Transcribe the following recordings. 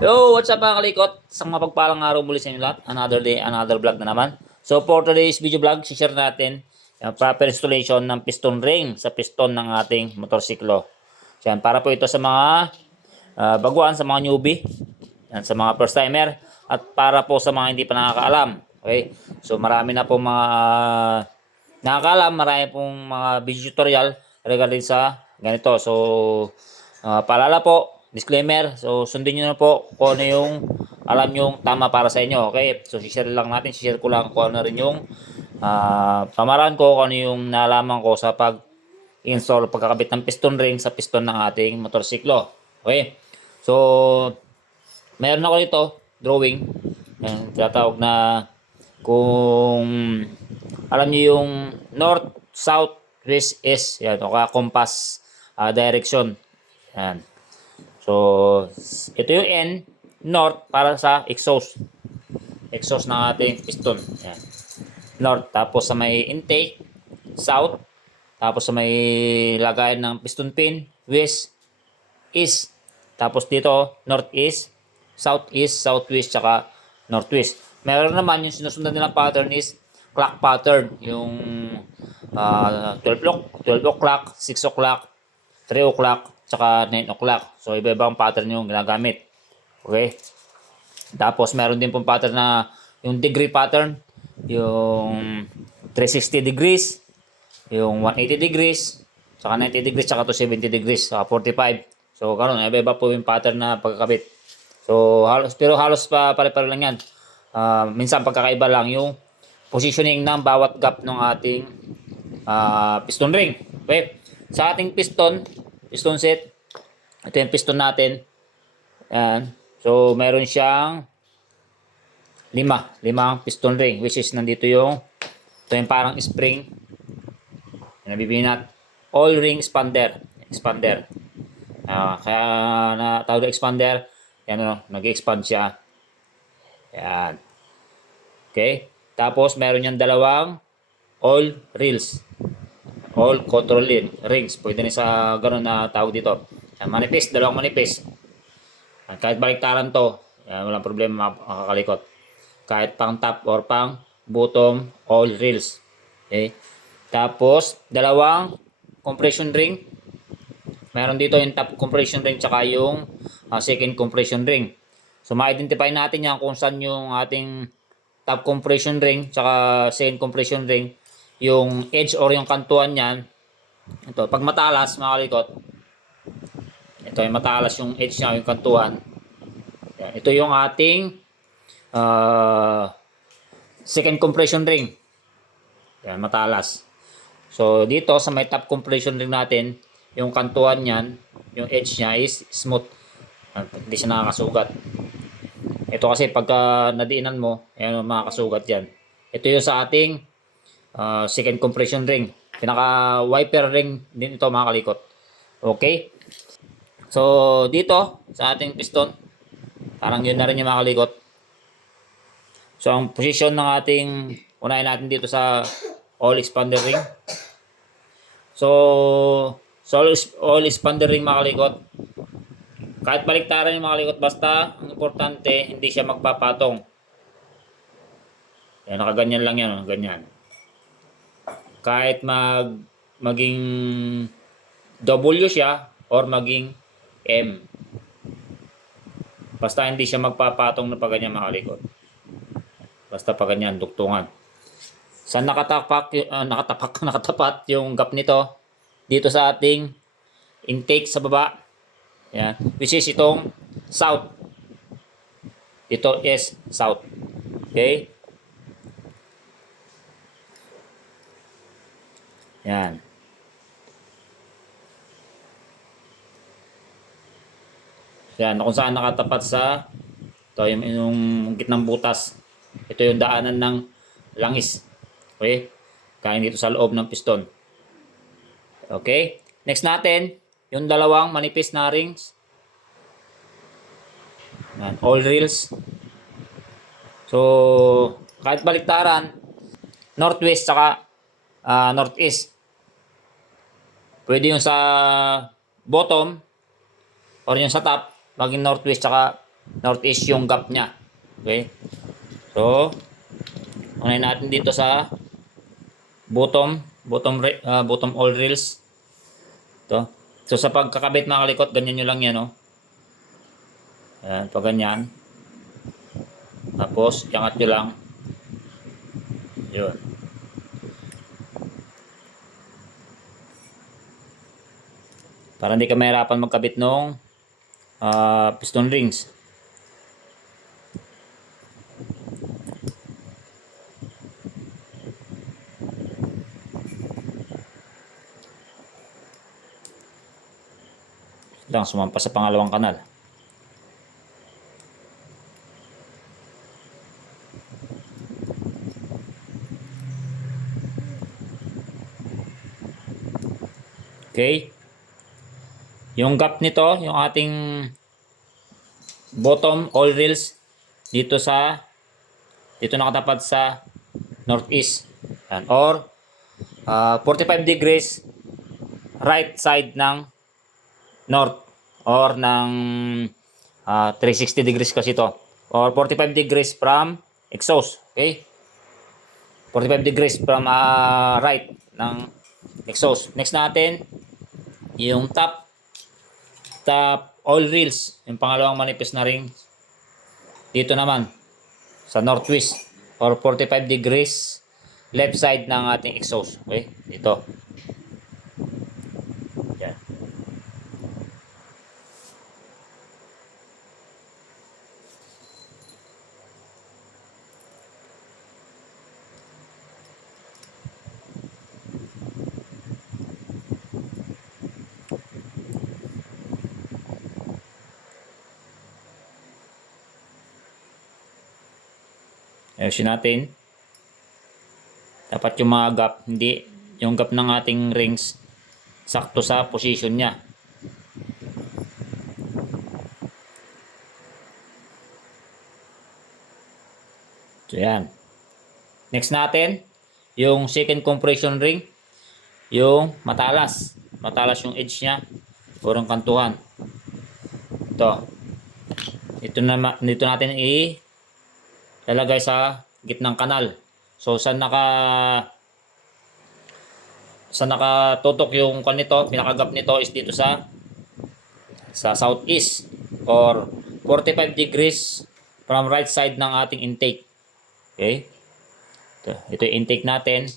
Yo, what's up mga kalikot? Isang mapagpalang araw muli sa inyo lahat. Another day, another vlog na naman. So for today's video vlog, share natin yung proper installation ng piston ring sa piston ng ating motorsiklo. So, yan, para po ito sa mga baguhan, sa mga newbie, yan, sa mga first timer, at para po sa mga hindi pa nakakaalam. Okay? So marami na po mga nakakaalam, marami pong mga video tutorial regarding sa ganito. So paalala po, disclaimer, so sundin nyo na po kung ano yung alam yung tama para sa inyo, okay? So share lang natin, share ko lang kung ano rin yung pamaraan ko, kung ano yung nalaman ko sa pag-install, pagkakabit ng piston ring sa piston ng ating motorsiklo, okay? So meron ako dito, drawing, yung tinatawag na kung alam niyo yung north, south, west, east, yan, o kaya compass direction, yan. So, ito yung N, north, para sa exhaust. Exhaust ng ating piston. Yan. North, tapos sa may intake, south, tapos sa may lagayan ng piston pin, west, east. Tapos dito, northeast, southeast, southwest, tsaka northwest. Meron naman yung sinusundan nilang pattern is clock pattern. Yung 12 o'clock, 6 o'clock, 3 o'clock, tsaka 9 o'clock. So, iba-ibang pattern yung ginagamit. Okay? Tapos, meron din pong pattern na yung degree pattern. Yung 360 degrees, yung 180 degrees, tsaka 90 degrees, tsaka 270 degrees, 45. So, karon iba-iba po yung pattern na pagkakabit. So, pero halos pa pare-pare lang yan. Minsan pagkakaiba lang yung positioning ng bawat gap ng ating piston ring. Okay? Sa ating piston set, ito yung piston natin. Ayan. So, meron siyang limang piston ring, which is nandito ito yung parang spring. Yung nabibinat. All ring expander. Kaya natawag na expander. Yan, nag-expand siya. Yan. Okay. Tapos, meron yung dalawang all reels. All control rings. Pwede rin sa ganun na tawag dito. Manipis, dalawang manipis. Kahit baliktaran to, walang problema makakalikot. Kahit pang top or pang bottom, all reels. Okay. Tapos, dalawang compression ring. Meron dito yung top compression ring tsaka yung second compression ring. So, ma-identify natin yan kung saan yung ating top compression ring tsaka second compression ring, yung edge or yung kantuan niyan. Ito, pag matalas, mga kalikot, ito yung matalas yung edge niya, yung kantuan. Yan. Ito yung ating second compression ring. Yan, matalas. So, dito sa may top compression ring natin, yung kantuan niyan, yung edge niya is smooth. Hindi siya nakakasugat. Ito kasi pagka nadiinan mo, ayan, makakasugat yan. Ito yung sa ating second compression ring. Pinaka wiper ring din ito, mga kalikot. Okay? So, dito sa ating piston, parang yun na rin yung mga kalikot. So, ang position ng ating, unahin natin dito sa all expander ring. So all expander ring, mga kalikot, kahit baliktaran yung mga kalikot, basta ang importante, hindi siya magpapatong. Yan, nakaganyan lang yan, ganyan. Kahit maging W siya or maging M, basta hindi siya magpapatong na paganyan, mga kalikot. Basta paganyan, duktungan. Saan nakatapat yung gap nito? Dito sa ating intake sa baba. Yan. Which is itong south. Ito is south. Okay? Yan. Yan. Kung saan nakatapat sa ito yung gitnang butas. Ito yung daanan ng langis. Okay? Kaya dito sa loob ng piston. Okay? Next natin, yung dalawang manipis na rings. Yan, all reels. So, kahit baliktaran, northwest saka northeast. Pwede yung sa bottom or yung sa top, maging northwest tsaka northeast yung gap niya. Okay? So, unahin natin dito sa bottom all rails. Ito. So, sa pagkakabit mga kalikot, ganyan nyo lang yan, oh. Ayan, pag ganyan. Tapos, iangat nyo lang. Yun. Para hindi ka mahirapan magkabit ng piston rings. Lang sumampas sa pangalawang kanal. Okay. Yung gap nito, yung ating bottom all rails dito nakatapat sa northeast. Yan. Or 45 degrees right side ng north or ng 360 degrees kasi ito. Or 45 degrees from exhaust. Okay? 45 degrees from right ng exhaust. Next natin, yung top all rails, yung pangalawang manipis na ring dito naman sa northwest or 45 degrees left side ng ating exhaust. Okay? Dito. Yan. Ayusin natin. Dapat yung mga gap, hindi yung gap ng ating rings sakto sa position niya. So yan. Next natin, yung second compression ring, yung matalas. Matalas yung edge niya. Purong kantuhan. Ito. Dito natin ilalagay sa gitnang kanal. So sa nakatutok yung kanito, pinakagap nito is dito sa southeast or 45 degrees from right side ng ating intake. Okay? Ito yung intake natin.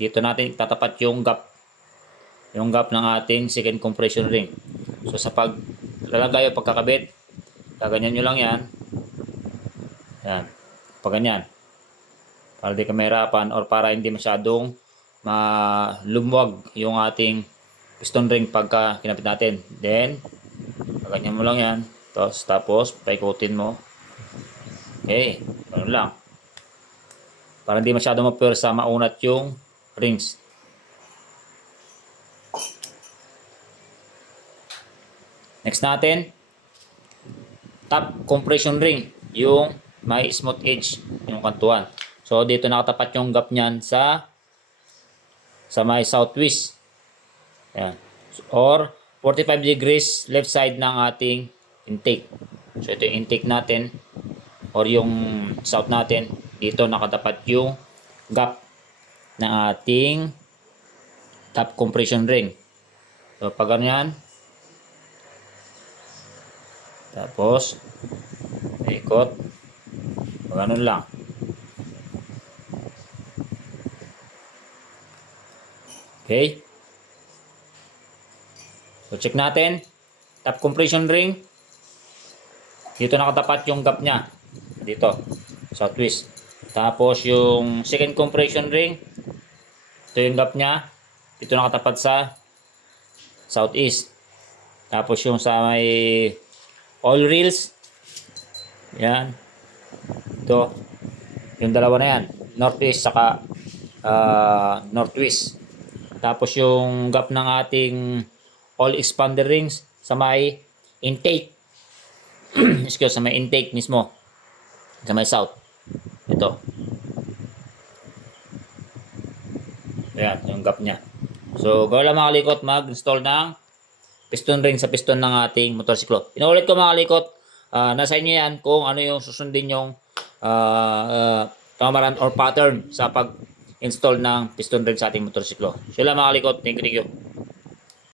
Dito natin tatapat yung gap ng ating second compression ring. So sa paglalagay o pagkakabit, gaganyan nyo lang yan. Yan. Pag ganyan. Para di ka mahirapan or para hindi masyadong lumuwag yung ating piston ring pagka kinapit natin. Then, ganyan mo lang yan. Tapos, paikutin mo. Okay. Ganun lang. Para hindi masyadong mapwersa, maunat yung rings. Next natin, top compression ring. Yung may smooth edge yung kantuan. So dito nakatapat yung gap niyan sa may southwest. Ayan. Or 45 degrees left side ng ating intake. So ito yung intake natin or yung south natin. Dito nakatapat yung gap ng ating top compression ring. So pag ganyan, tapos ikot. Ganun lang. Okay. So check natin. Top compression ring. Dito nakatapat yung gap niya. Dito. Southwest. Tapos yung second compression ring. Ito yung gap niya. Dito nakatapat sa southeast. Tapos yung sa may all rails. Yan. Ito, yung dalawa na yan, northeast saka northwest. Tapos yung gap ng ating all expander rings sa may intake. Excuse, sa may intake mismo. Sa may south. Ito. Ayan, yung gap niya. So, gawin lang mga likot mag-install ng piston ring sa piston ng ating motorsiklo. Inuulit ko mga kalikot, nasa inyo yan kung ano yung susundin yung tamaran or pattern sa pag-install ng piston ring sa ating motorsiklo. Sila mga kalikot, thank you.